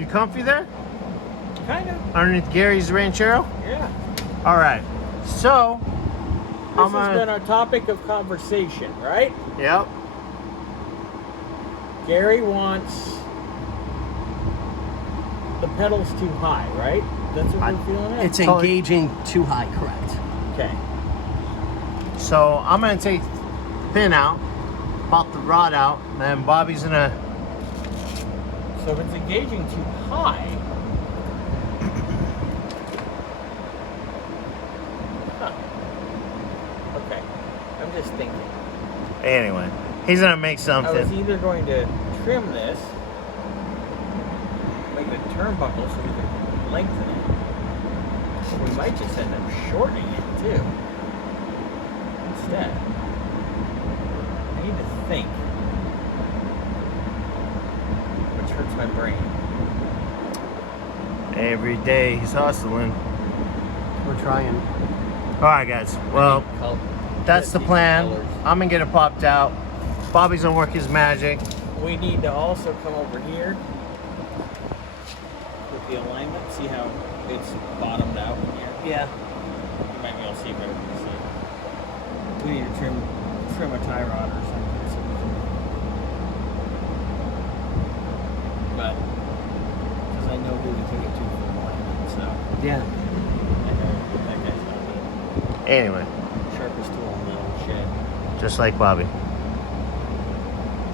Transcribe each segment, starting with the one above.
You comfy there? Kind of. Underneath Gary's Ranchero? Yeah. All right. So, This has been our topic of conversation, right? Yep. Gary wants the pedals too high, right? That's what we're feeling it? It's engaging too high, correct. Okay. So I'm gonna take the pin out, pop the rod out, and then Bobby's gonna. So if it's engaging too high, okay. I'm just thinking. Anyway, he's gonna make I was something. either going to trim this, make it a turnbuckle so we can lengthen it, or we might just end up shortening it too. Instead, I need to think, which hurts my brain. Every day he's hustling. We're trying. All right, guys. Well, that's the plan. I'm gonna get it popped out. Bobby's gonna work his magic. We need to also come over here with the alignment, see how it's bottomed out in here. Yeah. You might be able to see better than see. We need to trim a tie rod or something. So we can, but because I know who to take it to for alignment, so Yeah. I know that guy's not the Anyway, sharpest tool in the whole shed. just like Bobby.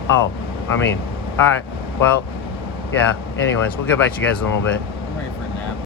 Oh, I mean, all right. Well, yeah. Anyways, we'll get back to you guys in a little bit.